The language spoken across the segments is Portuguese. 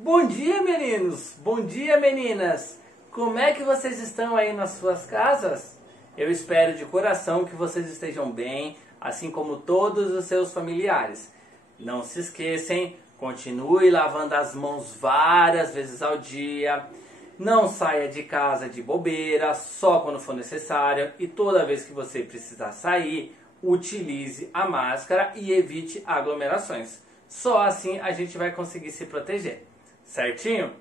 Bom dia, meninos! Bom dia, meninas! Como é que vocês estão aí nas suas casas? Eu espero de coração que vocês estejam bem, assim como todos os seus familiares. Não se esqueçam, continue lavando as mãos várias vezes ao dia. Não saia de casa de bobeira, só quando for necessário. E toda vez que você precisar sair, utilize a máscara e evite aglomerações. Só assim a gente vai conseguir se proteger. Certinho?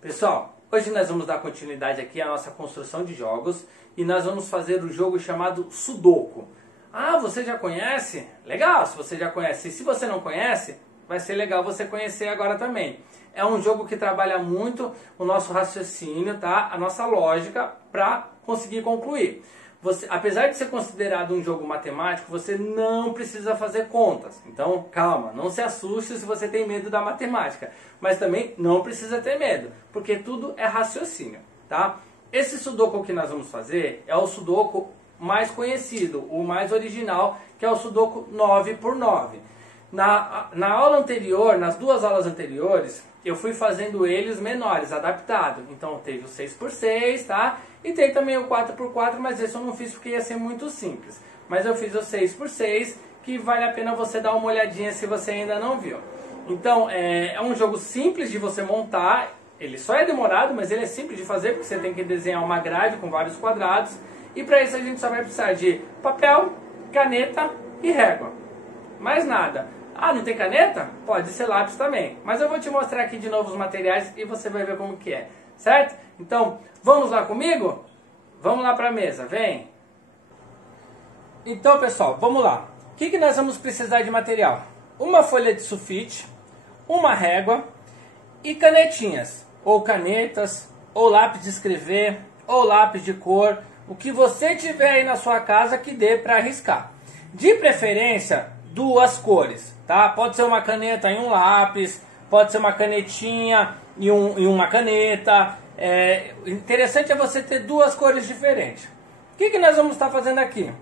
Pessoal, hoje nós vamos dar continuidade aqui à nossa construção de jogos e nós vamos fazer o jogo chamado Sudoku. Ah, você já conhece? Legal, se você já conhece. E se você não conhece, vai ser legal você conhecer agora também. É um jogo que trabalha muito o nosso raciocínio, tá? A nossa lógica para conseguir concluir. Você, apesar de ser considerado um jogo matemático, você não precisa fazer contas. Então, calma, não se assuste se você tem medo da matemática. Mas também não precisa ter medo, porque tudo é raciocínio, tá? Esse Sudoku que nós vamos fazer é o Sudoku mais conhecido, o mais original, que é o Sudoku 9×9. Na aula anterior, nas duas aulas anteriores, eu fui fazendo eles menores, adaptado. Então teve o 6×6, tá? E tem também o 4×4, mas esse eu não fiz porque ia ser muito simples. Mas eu fiz o 6×6, que vale a pena você dar uma olhadinha se você ainda não viu. Então é um jogo simples de você montar. Ele só é demorado, mas ele é simples de fazer, porque você tem que desenhar uma grade com vários quadrados. E para isso a gente só vai precisar de papel, caneta e régua. Mais nada. Ah, não tem caneta? Pode ser lápis também. Mas eu vou te mostrar aqui de novo os materiais e você vai ver como que é. Certo? Então, vamos lá comigo? Vamos lá para a mesa, vem! Então, pessoal, vamos lá. O que nós vamos precisar de material? Uma folha de sulfite, uma régua e canetinhas. Ou canetas, ou lápis de escrever, ou lápis de cor. O que você tiver aí na sua casa que dê para riscar. De preferência, duas cores, tá? Pode ser uma caneta e um lápis, pode ser uma canetinha e uma caneta. Interessante é você ter duas cores diferentes. O que nós vamos estar fazendo aqui?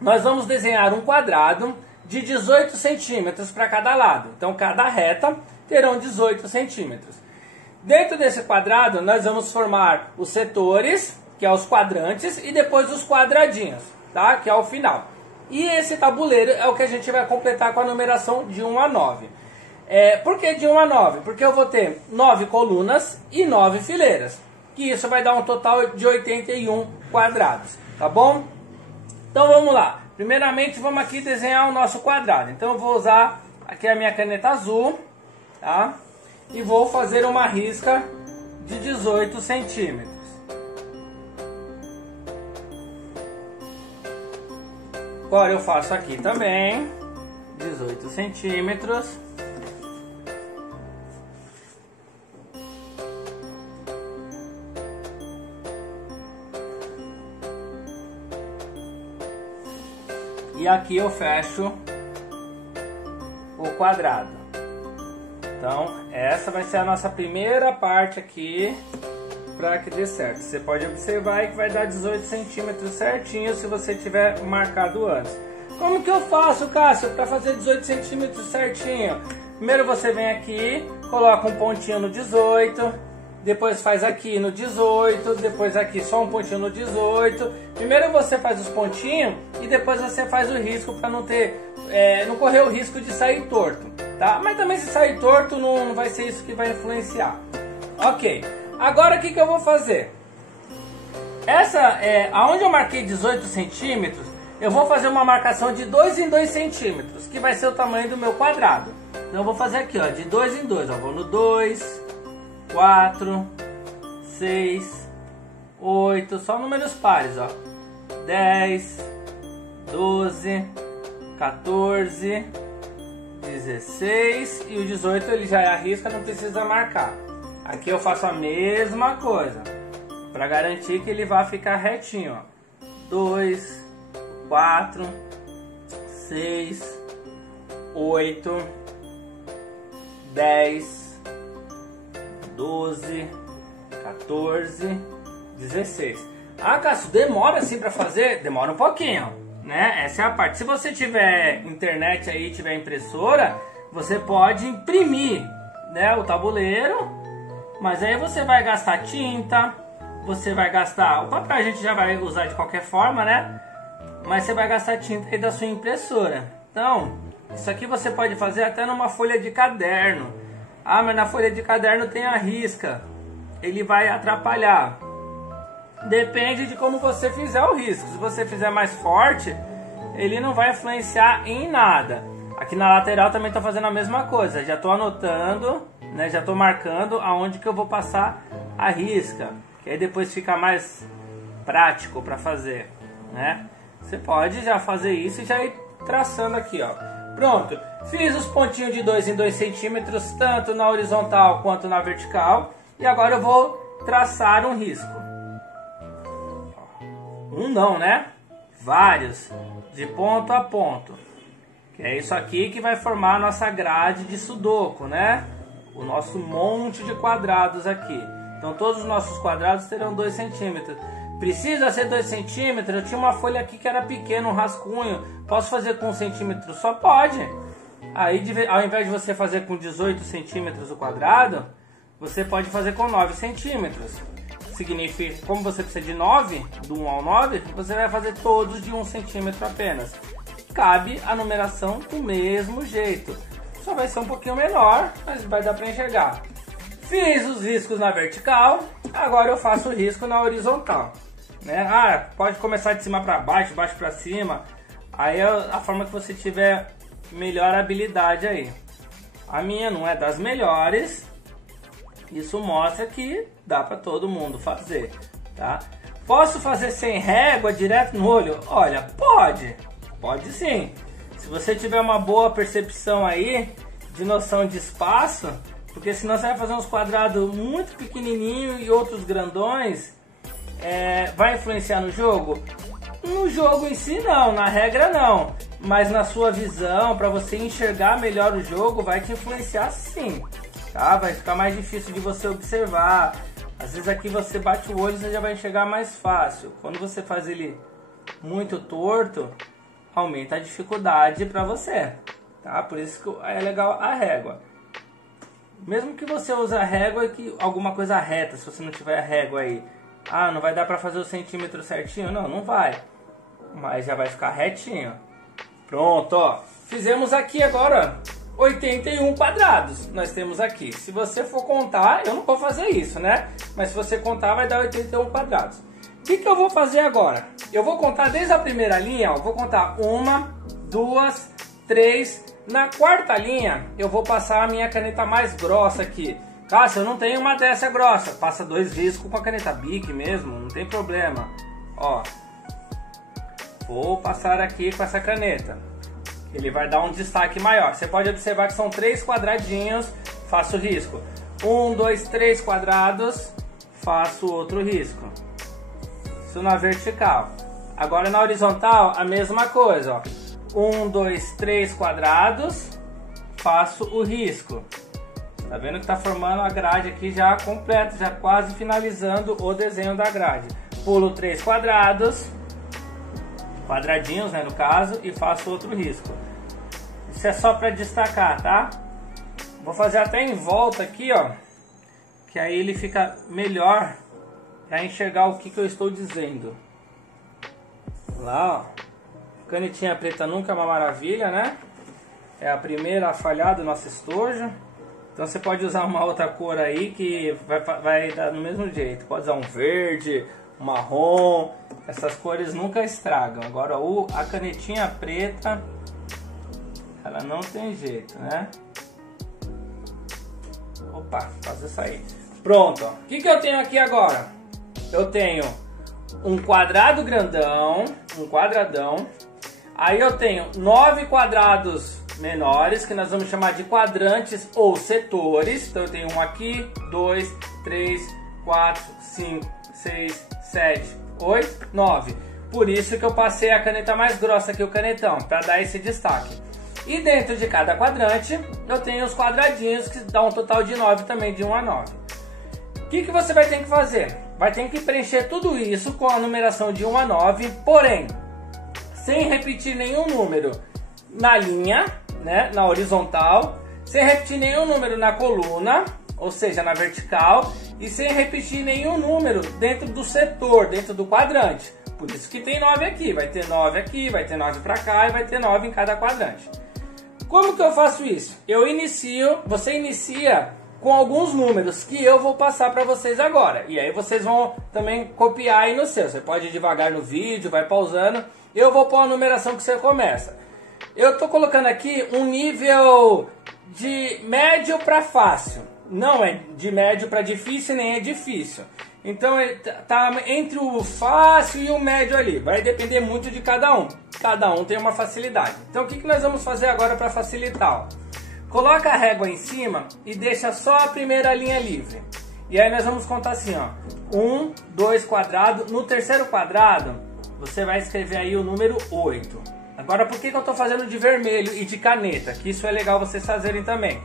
Nós vamos desenhar um quadrado de 18 centímetros para cada lado. Então, cada reta terão 18 centímetros. Dentro desse quadrado, nós vamos formar os setores, que é os quadrantes, e depois os quadradinhos, tá? Que é o final. E esse tabuleiro é o que a gente vai completar com a numeração de 1 a 9. Por que de 1 a 9? Porque eu vou ter 9 colunas e 9 fileiras. Que isso vai dar um total de 81 quadrados. Tá bom? Então vamos lá. Primeiramente vamos aqui desenhar o nosso quadrado. Então eu vou usar aqui a minha caneta azul. Tá? E vou fazer uma risca de 18 centímetros. Agora eu faço aqui também 18 centímetros. E aqui eu fecho o quadrado. Então essa vai ser a nossa primeira parte aqui para que dê certo. Você pode observar que vai dar 18 centímetros certinho se você tiver marcado antes. Como que eu faço, Cássio, para fazer 18 centímetros certinho? Primeiro você vem aqui, coloca um pontinho no 18, depois faz aqui no 18, depois aqui só um pontinho no 18. Primeiro você faz os pontinhos e depois você faz o risco para não correr o risco de sair torto, tá? Mas também se sair torto não vai ser isso que vai influenciar. Ok. Agora o que eu vou fazer? Aonde eu marquei 18 centímetros, eu vou fazer uma marcação de 2 em 2 centímetros, que vai ser o tamanho do meu quadrado. Então eu vou fazer aqui, ó, de 2 em 2, ó, vou no 2, 4, 6, 8, só números pares, ó, 10, 12, 14, 16 e o 18 ele já é a risca, não precisa marcar. Aqui eu faço a mesma coisa, para garantir que ele vai ficar retinho, ó. 2, 4, 6, 8, 10, 12, 14, 16. Ah, Cássio, demora assim para fazer? Demora um pouquinho, né? Essa é a parte. Se você tiver internet aí, tiver impressora, você pode imprimir né, o tabuleiro, mas aí você vai gastar tinta, você vai gastar... O papel a gente já vai usar de qualquer forma, né? Mas você vai gastar tinta aí da sua impressora. Então, isso aqui você pode fazer até numa folha de caderno. Ah, mas na folha de caderno tem a risca. Ele vai atrapalhar. Depende de como você fizer o risco. Se você fizer mais forte, ele não vai influenciar em nada. Aqui na lateral também estou fazendo a mesma coisa. Já estou anotando, né? Já estou marcando aonde que eu vou passar a risca. Que aí depois fica mais prático para fazer, né? Você pode já fazer isso e já ir traçando aqui, ó. Pronto. Fiz os pontinhos de 2 em 2 centímetros, tanto na horizontal quanto na vertical. E agora eu vou traçar um risco. Um não, né? Vários. De ponto a ponto. Que é isso aqui que vai formar a nossa grade de sudoku, né? O nosso monte de quadrados aqui. Então todos os nossos quadrados terão 2 centímetros. Precisa ser 2 centímetros? Eu tinha uma folha aqui que era pequena, um rascunho. Posso fazer com 1 centímetro? Só pode. Aí ao invés de você fazer com 18 centímetros o quadrado, você pode fazer com 9 centímetros. Significa que como você precisa de 9, do 1 ao 9, você vai fazer todos de 1 centímetro apenas. Cabe a numeração do mesmo jeito. Só vai ser um pouquinho menor, mas vai dar para enxergar. Fiz os riscos na vertical, agora eu faço o risco na horizontal. Né? Ah, pode começar de cima para baixo, baixo para cima. Aí é a forma que você tiver melhor habilidade aí. A minha não é das melhores. Isso mostra que dá para todo mundo fazer, tá? Posso fazer sem régua, direto no olho? Olha, pode. Pode sim. Se você tiver uma boa percepção aí, de noção de espaço, porque senão você vai fazer uns quadrados muito pequenininhos e outros grandões, vai influenciar no jogo? No jogo em si não, na regra não. Mas na sua visão, para você enxergar melhor o jogo, vai te influenciar sim. Tá? Vai ficar mais difícil de você observar. Às vezes aqui você bate o olho e você já vai enxergar mais fácil. Quando você faz ele muito torto, aumenta a dificuldade para você. Tá? Por isso que é legal a régua. Mesmo que você use a régua e que alguma coisa reta, se você não tiver a régua aí. Ah, não vai dar para fazer o centímetro certinho? Não, não vai. Mas já vai ficar retinho. Pronto, ó. Fizemos aqui agora 81 quadrados. Nós temos aqui. Se você for contar, eu não vou fazer isso, né? Mas se você contar, vai dar 81 quadrados. O que eu vou fazer agora? Eu vou contar desde a primeira linha, ó. Vou contar 1, 2, 3. Na quarta linha, eu vou passar a minha caneta mais grossa aqui. Cássio, eu não tenho uma dessa grossa. Passa 2 riscos com a caneta Bic mesmo, não tem problema. Ó, vou passar aqui com essa caneta. Ele vai dar um destaque maior. Você pode observar que são 3 quadradinhos, faço risco. 1, 2, 3 quadrados, faço outro risco. Isso na vertical. Agora na horizontal, a mesma coisa, ó. 1, 2, 3 quadrados, faço o risco. Tá vendo que tá formando a grade aqui já completa, já quase finalizando o desenho da grade. Pulo 3 quadrados, quadradinhos, né, no caso, e faço outro risco. Isso é só para destacar, tá? Vou fazer até em volta aqui, ó, que aí ele fica melhor para enxergar o que eu estou dizendo. Lá, ó. Canetinha preta nunca é uma maravilha, né? É a primeira a falhar do nosso estojo. Então você pode usar uma outra cor aí que vai dar do mesmo jeito. Pode usar um verde, um marrom. Essas cores nunca estragam. Agora a canetinha preta, ela não tem jeito, né? Opa, fazer isso aí. Pronto, ó. O que eu tenho aqui agora? Eu tenho um quadrado grandão, um quadradão. Aí eu tenho 9 quadrados menores, que nós vamos chamar de quadrantes ou setores. Então eu tenho um aqui, 2, 3, 4, 5, 6, 7, 8, 9. Por isso que eu passei a caneta mais grossa que o canetão, para dar esse destaque. E dentro de cada quadrante, eu tenho os quadradinhos, que dá um total de 9 também, de 1 a 9. O que você vai ter que fazer? Vai ter que preencher tudo isso com a numeração de 1 a 9, porém, sem repetir nenhum número na linha, né, na horizontal, sem repetir nenhum número na coluna, ou seja, na vertical, e sem repetir nenhum número dentro do setor, dentro do quadrante. Por isso que tem 9 aqui, vai ter 9 aqui, vai ter 9 para cá e vai ter 9 em cada quadrante. Como que eu faço isso? Você inicia com alguns números que eu vou passar para vocês agora. E aí vocês vão também copiar aí no seu. Você pode ir devagar no vídeo, vai pausando. Eu vou pôr a numeração que você começa. Eu estou colocando aqui um nível de médio para fácil. Não é de médio para difícil, nem é difícil. Então tá entre o fácil e o médio ali. Vai depender muito de cada um. Cada um tem uma facilidade. Então o que nós vamos fazer agora para facilitar? Ó? Coloca a régua em cima e deixa só a primeira linha livre. E aí nós vamos contar assim, ó. 1, 2 quadrado. No terceiro quadrado, você vai escrever aí o número 8. Agora, por que eu estou fazendo de vermelho e de caneta? Que isso é legal vocês fazerem também.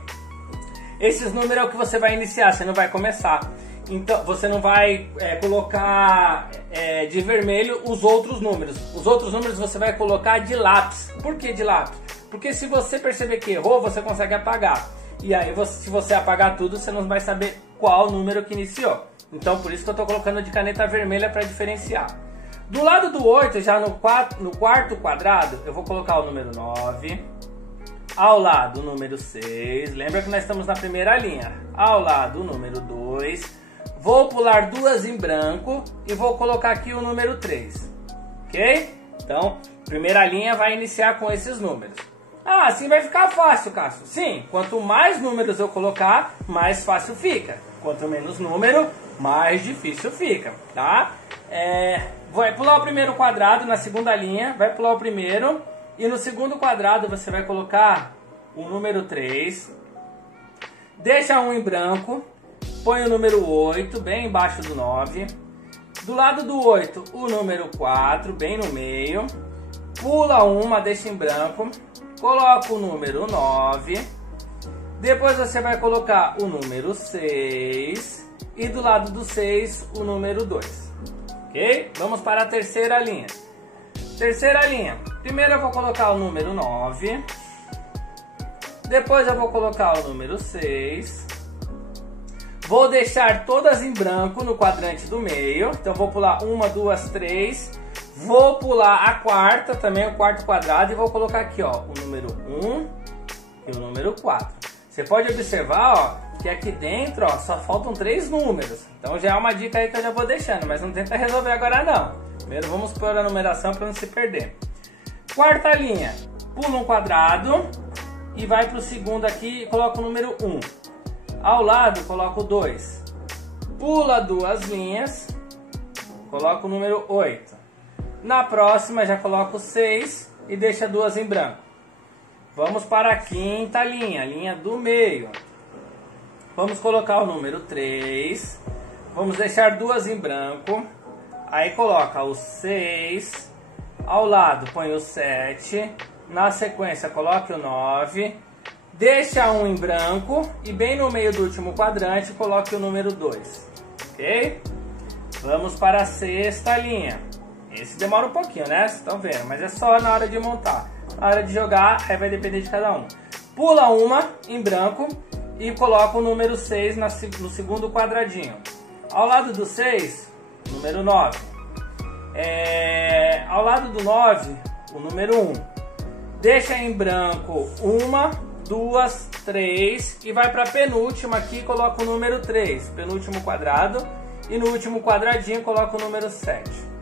Esses números é o que você vai iniciar, você não vai começar. Então, você não vai colocar de vermelho os outros números. Os outros números você vai colocar de lápis. Por que de lápis? Porque se você perceber que errou, você consegue apagar. E aí, se você apagar tudo, você não vai saber qual número que iniciou. Então, por isso que eu estou colocando de caneta vermelha para diferenciar. Do lado do 8, já no quarto quadrado, eu vou colocar o número 9. Ao lado, o número 6. Lembra que nós estamos na primeira linha. Ao lado, o número 2. Vou pular duas em branco e vou colocar aqui o número 3. Ok? Então, primeira linha vai iniciar com esses números. Ah, assim vai ficar fácil, Cássio. Sim, quanto mais números eu colocar, mais fácil fica. Quanto menos número, mais difícil fica, tá? Vai pular o primeiro quadrado na segunda linha, vai pular o primeiro. E no segundo quadrado você vai colocar o número 3. Deixa um em branco. Põe o número 8 bem embaixo do 9. Do lado do 8, o número 4, bem no meio. Pula uma, deixa em branco. Coloca o número 9. Depois você vai colocar o número 6. E do lado do 6, o número 2. Ok? Vamos para a terceira linha. Terceira linha. Primeiro eu vou colocar o número 9. Depois eu vou colocar o número 6. Vou deixar todas em branco no quadrante do meio. Então vou pular 1, 2, 3. Vou pular a quarta, também o quarto quadrado. E vou colocar aqui, ó, o número 1 e o número 4. Você pode observar, ó, que aqui dentro, ó, só faltam 3 números. Então já é uma dica aí que eu já vou deixando. Mas não tenta resolver agora não. Primeiro vamos pôr a numeração para não se perder. Quarta linha. Pula um quadrado. E vai para o segundo aqui e coloca o número 1. Ao lado, coloca o 2. Pula duas linhas. Coloca o número 8. Na próxima, já coloca o 6 e deixa duas em branco. Vamos para a quinta linha, linha do meio. Vamos colocar o número 3. Vamos deixar duas em branco. Aí coloca o 6. Ao lado, põe o 7. Na sequência, coloque o 9. Deixa um em branco. E bem no meio do último quadrante, coloque o número 2. Ok? Vamos para a sexta linha. Esse demora um pouquinho, né? Vocês estão vendo, mas é só na hora de montar. Na hora de jogar, aí vai depender de cada um. Pula uma em branco e coloca o número 6 no segundo quadradinho. Ao lado do 6, número 9. Ao lado do 9, o número 1. Deixa em branco 1, 2, 3 e vai para a penúltima aqui e coloca o número 3. Penúltimo quadrado e no último quadradinho coloca o número 7.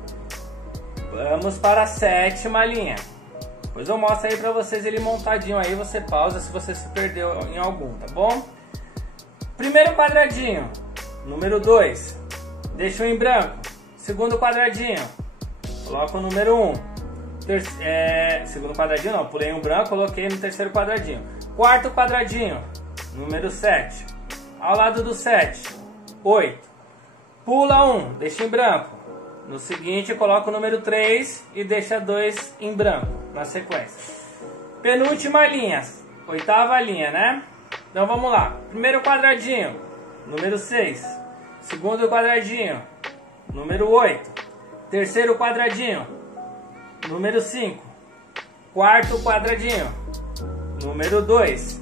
Vamos para a sétima linha. Depois eu mostro aí pra vocês ele montadinho aí, você pausa se você se perdeu em algum, tá bom? Primeiro quadradinho, número 2. Deixa em branco. Segundo quadradinho, coloca o número 1. Segundo quadradinho não, pulei um branco, coloquei no terceiro quadradinho. Quarto quadradinho, número 7. Ao lado do 7, 8. Pula 1, deixa em branco. No seguinte, coloca o número 3 e deixa 2 em branco, na sequência. Penúltima linha, oitava linha, né? Então vamos lá. Primeiro quadradinho, número 6. Segundo quadradinho, número 8. Terceiro quadradinho, número 5. Quarto quadradinho, número 2.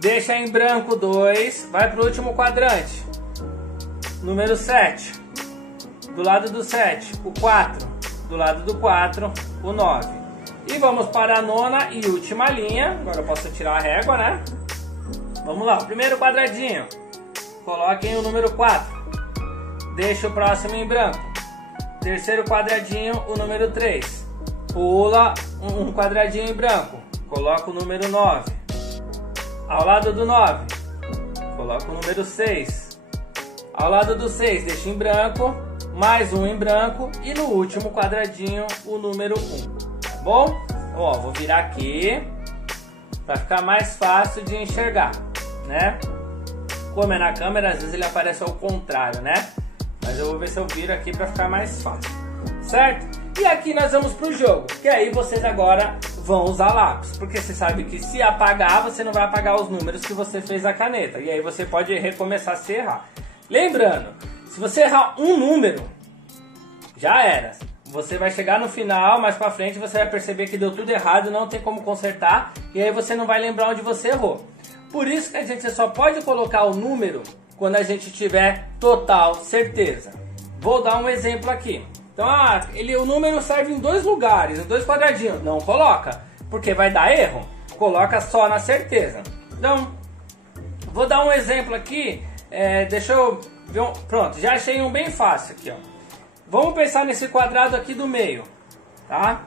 Deixa em branco 2, vai para o último quadrante. Número 7. Do lado do 7, o 4. Do lado do 4, o 9. E vamos para a nona e última linha. Agora eu posso tirar a régua, né? Vamos lá, o primeiro quadradinho. Coloquem o número 4. Deixa o próximo em branco. Terceiro quadradinho, o número 3. Pula um quadradinho em branco. Coloca o número 9. Ao lado do 9, coloca o número 6. Ao lado do 6, deixa em branco. Mais um em branco. E no último quadradinho, o número 1. Tá bom? Ó, vou virar aqui para ficar mais fácil de enxergar, né? Como é na câmera, às vezes ele aparece ao contrário, né? Mas eu vou ver se eu viro aqui para ficar mais fácil, certo? E aqui nós vamos pro jogo, que aí vocês agora vão usar lápis, porque você sabe que se apagar, você não vai apagar os números que você fez na caneta, e aí você pode recomeçar se errar. Lembrando, se você errar um número, já era. Você vai chegar no final, mais pra frente, você vai perceber que deu tudo errado, não tem como consertar, e aí você não vai lembrar onde você errou. Por isso que a gente só pode colocar o número quando a gente tiver total certeza. Vou dar um exemplo aqui. Então, o número serve em 2 lugares, em 2 quadradinhos. Não coloca, porque vai dar erro. Coloca só na certeza. Então, vou dar um exemplo aqui. Deixa eu ver pronto, já achei um bem fácil aqui, ó. Vamos pensar nesse quadrado aqui do meio, tá?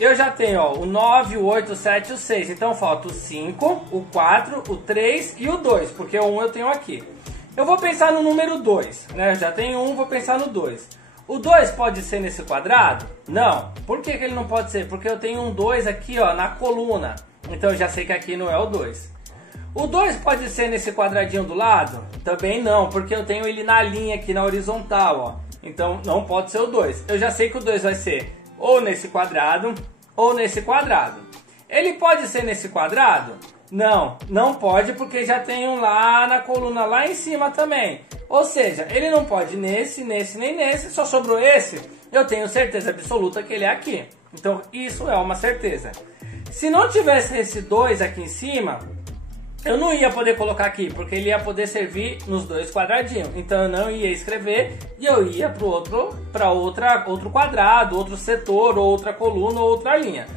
Eu já tenho, ó, o 9, o 8, o 7 e o 6. Então falta o 5, o 4, o 3 e o 2, porque o 1 eu tenho aqui. Eu vou pensar no número 2, né? Eu já tenho 1, vou pensar no 2. O 2 pode ser nesse quadrado? Não. Por que ele não pode ser? Porque eu tenho um 2 aqui, ó, na coluna. Então eu já sei que aqui não é o 2. O 2 pode ser nesse quadradinho do lado? Também não, porque eu tenho ele na linha aqui, na horizontal, ó. Então não pode ser o 2. Eu já sei que o 2 vai ser ou nesse quadrado ou nesse quadrado. Ele pode ser nesse quadrado? Não, não pode, porque já tem um lá na coluna, lá em cima também. Ou seja, ele não pode nesse, nesse, nem nesse, só sobrou esse. Eu tenho certeza absoluta que ele é aqui. Então isso é uma certeza. Se não tivesse esse 2 aqui em cima, eu não ia poder colocar aqui, porque ele ia poder servir nos 2 quadradinhos. Então eu não ia escrever e eu ia para outro quadrado, outro setor, outra coluna, outra linha.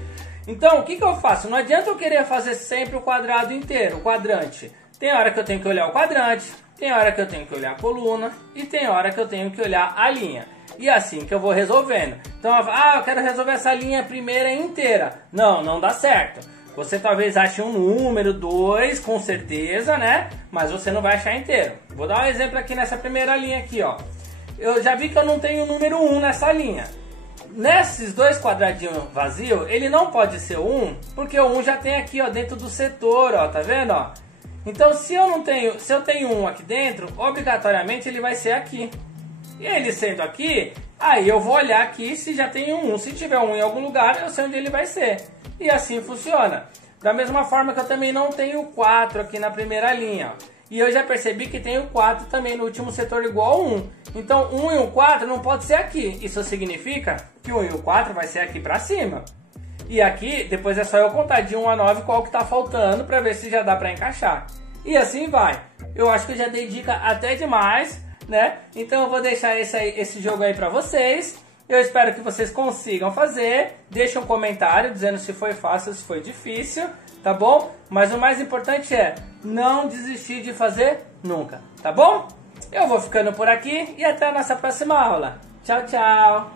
Então o que eu faço? Não adianta eu querer fazer sempre o quadrado inteiro, o quadrante. Tem hora que eu tenho que olhar o quadrante, tem hora que eu tenho que olhar a coluna e tem hora que eu tenho que olhar a linha. E é assim que eu vou resolvendo. Então, eu quero resolver essa linha primeira inteira. Não, não dá certo. Você talvez ache um número, 2, com certeza, né? Mas você não vai achar inteiro. Vou dar um exemplo aqui nessa primeira linha aqui, ó. Eu já vi que eu não tenho o número 1 nessa linha. Nesses 2 quadradinhos vazios, ele não pode ser o 1, porque o 1 já tem aqui, ó, dentro do setor, ó, tá vendo, ó? Então, se eu tenho 1 aqui dentro, obrigatoriamente ele vai ser aqui. E ele sendo aqui, aí eu vou olhar aqui se já tem um 1. Se tiver um em algum lugar, eu sei onde ele vai ser. E assim funciona. Da mesma forma que eu também não tenho 4 aqui na primeira linha, ó. E eu já percebi que tem o 4 também no último setor igual a 1. Então 1 e o 4 não pode ser aqui. Isso significa que o 1 e o 4 vai ser aqui para cima. E aqui, depois é só eu contar de 1 a 9 qual que está faltando para ver se já dá para encaixar. E assim vai. Eu acho que eu já dei dica até demais, né? Então eu vou deixar esse jogo aí para vocês. Eu espero que vocês consigam fazer. Deixe um comentário dizendo se foi fácil ou se foi difícil, tá bom? Mas o mais importante é não desistir de fazer nunca, tá bom? Eu vou ficando por aqui e até a nossa próxima aula. Tchau, tchau!